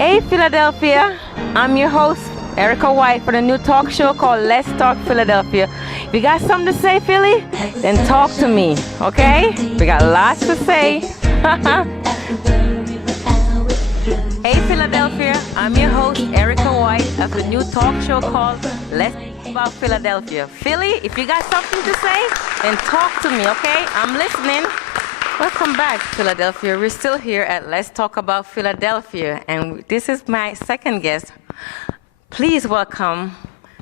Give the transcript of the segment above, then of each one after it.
Hey Philadelphia, I'm your host Erica Whyte for the new talk show called Let's Talk Philadelphia. If you got something to say, Philly, then talk to me, okay? We got lots to say. Hey Philadelphia, I'm your host Erica Whyte of the new talk show called Let's Talk About Philadelphia. Philly, if you got something to say, then talk to me, okay? I'm listening. Welcome back, Philadelphia. We're still here at Let's Talk About Philadelphia, and this is my second guest. Please welcome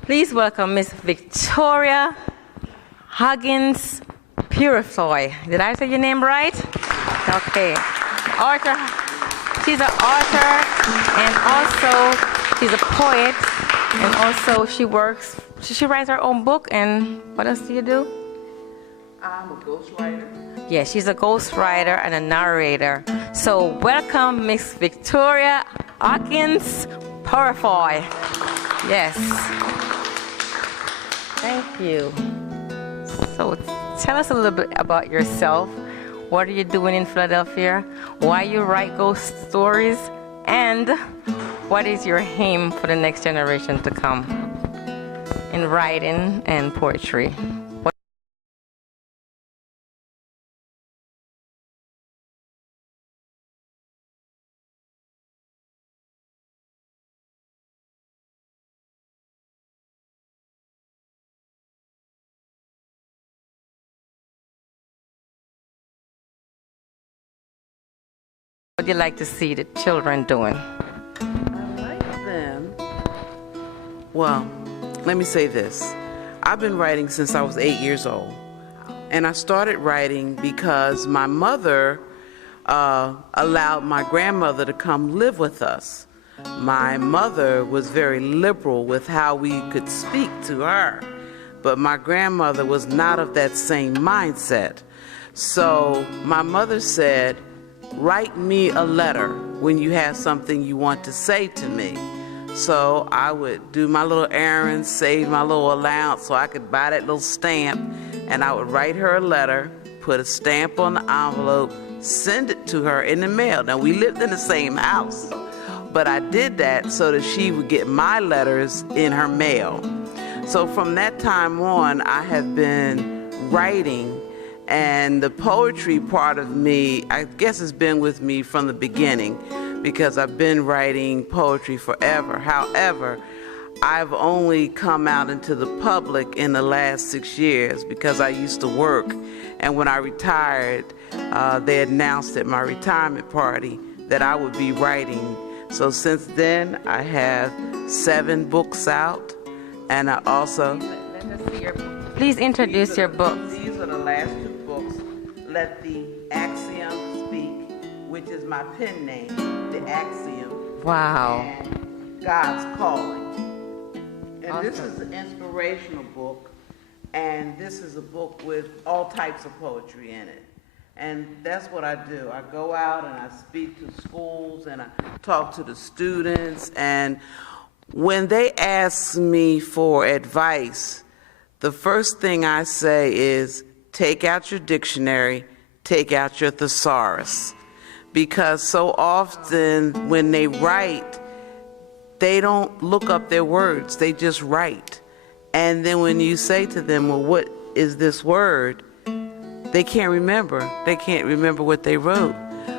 Miss Victoria Huggins Peurifoy. Did I say your name right? Okay. Author. She's an author, and also she's a poet, and also she writes her own book. And what else do you do? I'm a ghostwriter. Yeah, she's a ghostwriter and a narrator. So welcome, Miss Victoria Huggins Peurifoy. Yes. Thank you. So tell us a little bit about yourself. What are you doing in Philadelphia? Why you write ghost stories? And what is your aim for the next generation to come in writing and poetry? What do you like to see the children doing? I like them. Well, let me say this. I've been writing since I was 8 years old. And I started writing because my mother allowed my grandmother to come live with us. My mother was very liberal with how we could speak to her, but my grandmother was not of that same mindset. So my mother said, write me a letter when you have something you want to say to me. So I would do my little errands, save my little allowance so I could buy that little stamp, and I would write her a letter, put a stamp on the envelope, send it to her in the mail. Now, we lived in the same house, but I did that so that she would get my letters in her mail. So from that time on, I have been writing. And the poetry part of me, I guess, has been with me from the beginning because I've been writing poetry forever. However, I've only come out into the public in the last 6 years because I used to work. And when I retired, they announced at my retirement party that I would be writing. So since then, I have 7 books out. And I also... Let us see your book. Please introduce your books. These are the last 2 books. Let the Axiom Speak, which is my pen name, the Axiom. Wow. And God's Calling. And Awesome. This is an inspirational book, and this is a book with all types of poetry in it. And that's what I do. I go out and I speak to schools and I talk to the students, and when they ask me for advice, the first thing I say is, take out your dictionary, take out your thesaurus. Because so often when they write, they don't look up their words, they just write. And then when you say to them, well, what is this word? They can't remember. They can't remember what they wrote.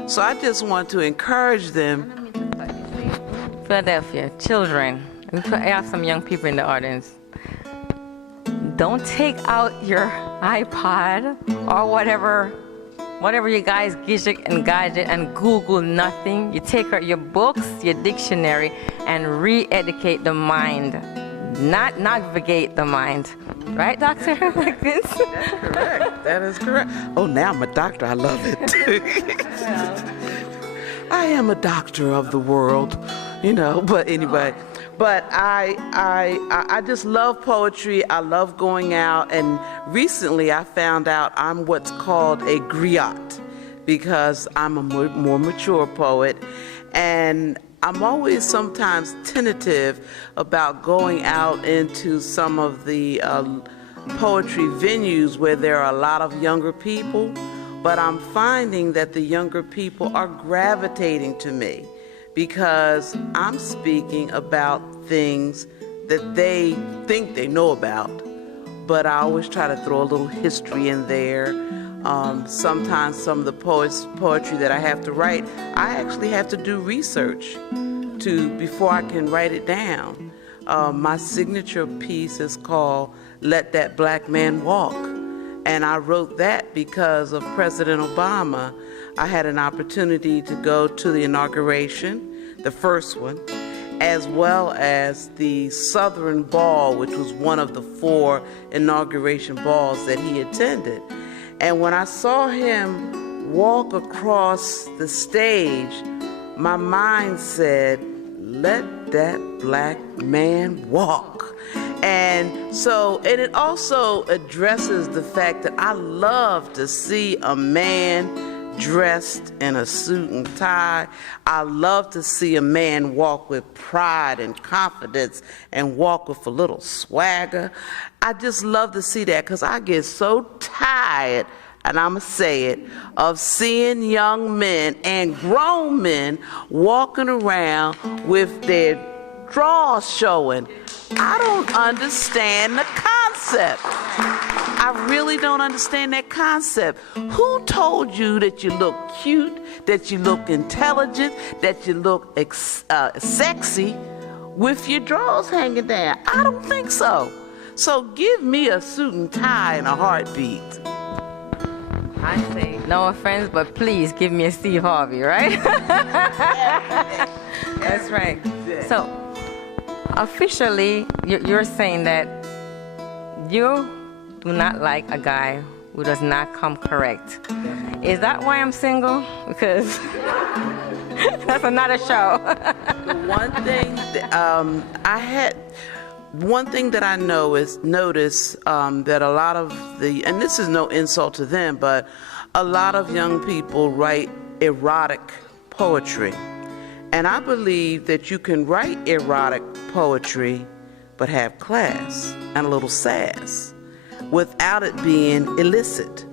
So I just want to encourage them. Philadelphia, children, I have some young people in the audience. Don't take out your iPod or whatever you guys gadget and Google nothing. You take out your books, your dictionary, and re-educate the mind, not navigate the mind. Right, doctor? Like this? That's correct. That is correct. Oh, now I'm a doctor. I love it. I am a doctor of the world, but anyway. But I just love poetry. I love going out. And recently I found out I'm what's called a griot because I'm a more mature poet. And I'm always sometimes tentative about going out into some of the poetry venues where there are a lot of younger people. But I'm finding that the younger people are gravitating to me because I'm speaking about things that they think they know about, but I always try to throw a little history in there. Sometimes some of the poetry that I have to write, I actually have to do research before I can write it down. My signature piece is called Let That Black Man Walk. And I wrote that because of President Obama. I had an opportunity to go to the inauguration, the first one, as well as the Southern Ball, which was one of the 4 inauguration balls that he attended. And when I saw him walk across the stage, my mind said, let that black man walk. And it also addresses the fact that I love to see a man dressed in a suit and tie. I love to see a man walk with pride and confidence and walk with a little swagger. I just love to see that because I get so tired, and I'm going to say it, of seeing young men and grown men walking around with their drawers showing. I don't understand the concept. I really don't understand that concept. Who told you that you look cute, that you look intelligent, that you look sexy with your drawers hanging down? I don't think so. So give me a suit and tie in a heartbeat. I say, no offense, but please give me a Steve Harvey, right? That's right. So, officially, you're saying that you do not like a guy who does not come correct. Is that why I'm single? Because that's another show. The one thing that I notice that a lot of and this is no insult to them, but a lot of young people write erotic poetry. And I believe that you can write erotic poetry, but have class and a little sass without it being illicit,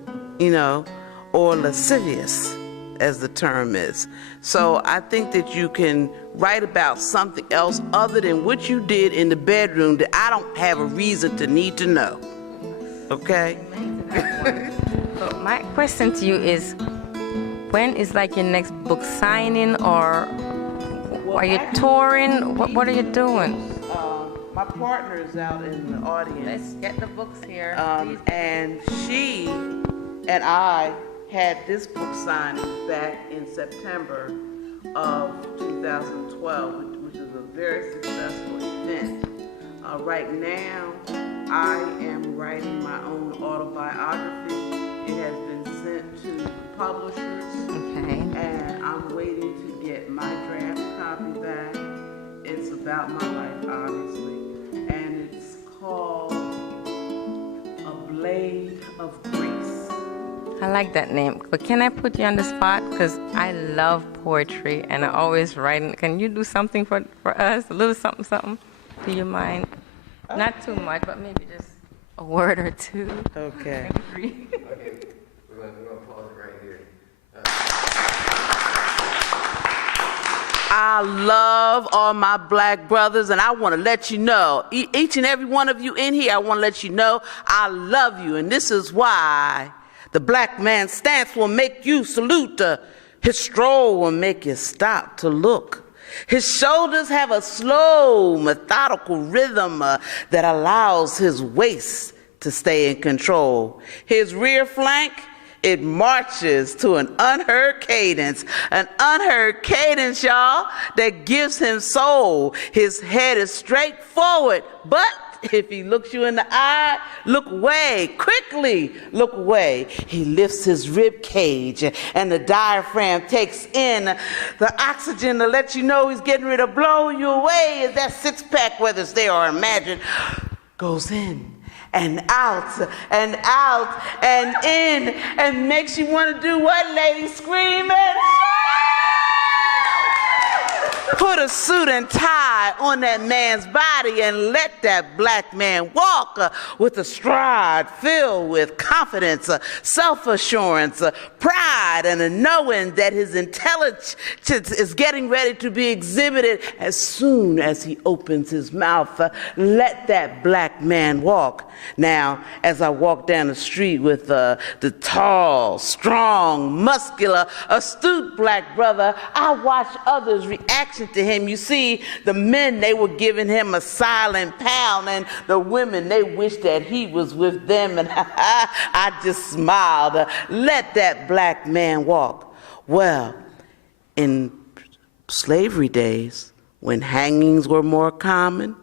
or lascivious, as the term is. So I think that you can write about something else other than what you did in the bedroom that I don't have a reason to need to know. Okay? So my question to you is, when is like your next book signing, or are you touring? What are you doing? My partner is out in the audience. Let's get the books here. And she and I had this book signing back in September of 2012, which is a very successful event. Right now, I am writing my own autobiography. It has been sent to publishers, and I'm waiting to get my draft copy back. It's about my life, obviously, and it's called A Blade of Grace. I like that name, but can I put you on the spot? Because I love poetry and I always write. Can you do something for us? A little something? Do you mind? Not too much, but maybe just a word or two. Okay. Okay, we're gonna pause it right here. I love all my black brothers, and I want to let you know, each and every one of you in here, I want to let you know I love you, and this is why the black man's stance will make you salute. His stroll will make you stop to look. His shoulders have a slow, methodical rhythm that allows his waist to stay in control. His rear flank, it marches to an unheard cadence, y'all, that gives him soul. His head is straightforward, but if he looks you in the eye, look away, quickly look away. He lifts his rib cage and the diaphragm takes in the oxygen to let you know he's getting ready to blow you away as that six-pack, whether it's there or imagined, goes in and out and out and in and makes you want to do what, ladies? Screaming! Put a suit and tie eye on that man's body and let that black man walk with a stride filled with confidence, self-assurance, pride, and a knowing that his intelligence is getting ready to be exhibited as soon as he opens his mouth. Let that black man walk. Now, as I walk down the street with the tall, strong, muscular, astute black brother, I watch others' reaction to him. You see, the men, they were giving him a silent pound, and the women, they wished that he was with them, and I just smiled. Let that black man walk. Well, in slavery days, when hangings were more common,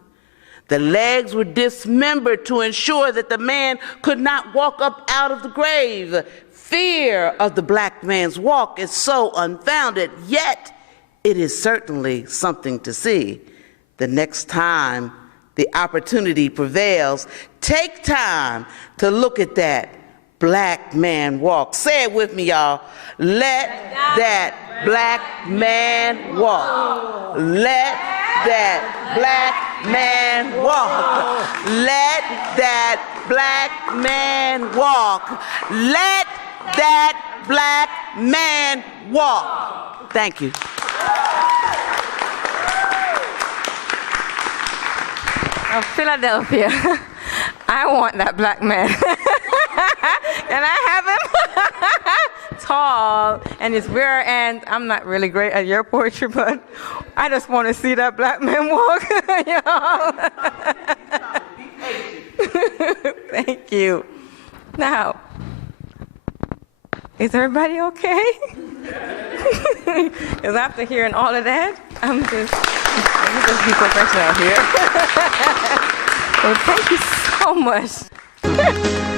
the legs were dismembered to ensure that the man could not walk up out of the grave. Fear of the black man's walk is so unfounded, yet it is certainly something to see. The next time the opportunity prevails, take time to look at that black man walk. Say it with me, y'all. Let that black man walk. Let that black man walk. Let that black man walk. Let that black man walk. Thank you. Philadelphia, I want that black man. Can I have him? Tall and his rear end. I'm not really great at your poetry, but I just want to see that black man walk. Thank you. Now, is everybody okay? Because after hearing all of that, let me just be professional here. Well, thank you so much.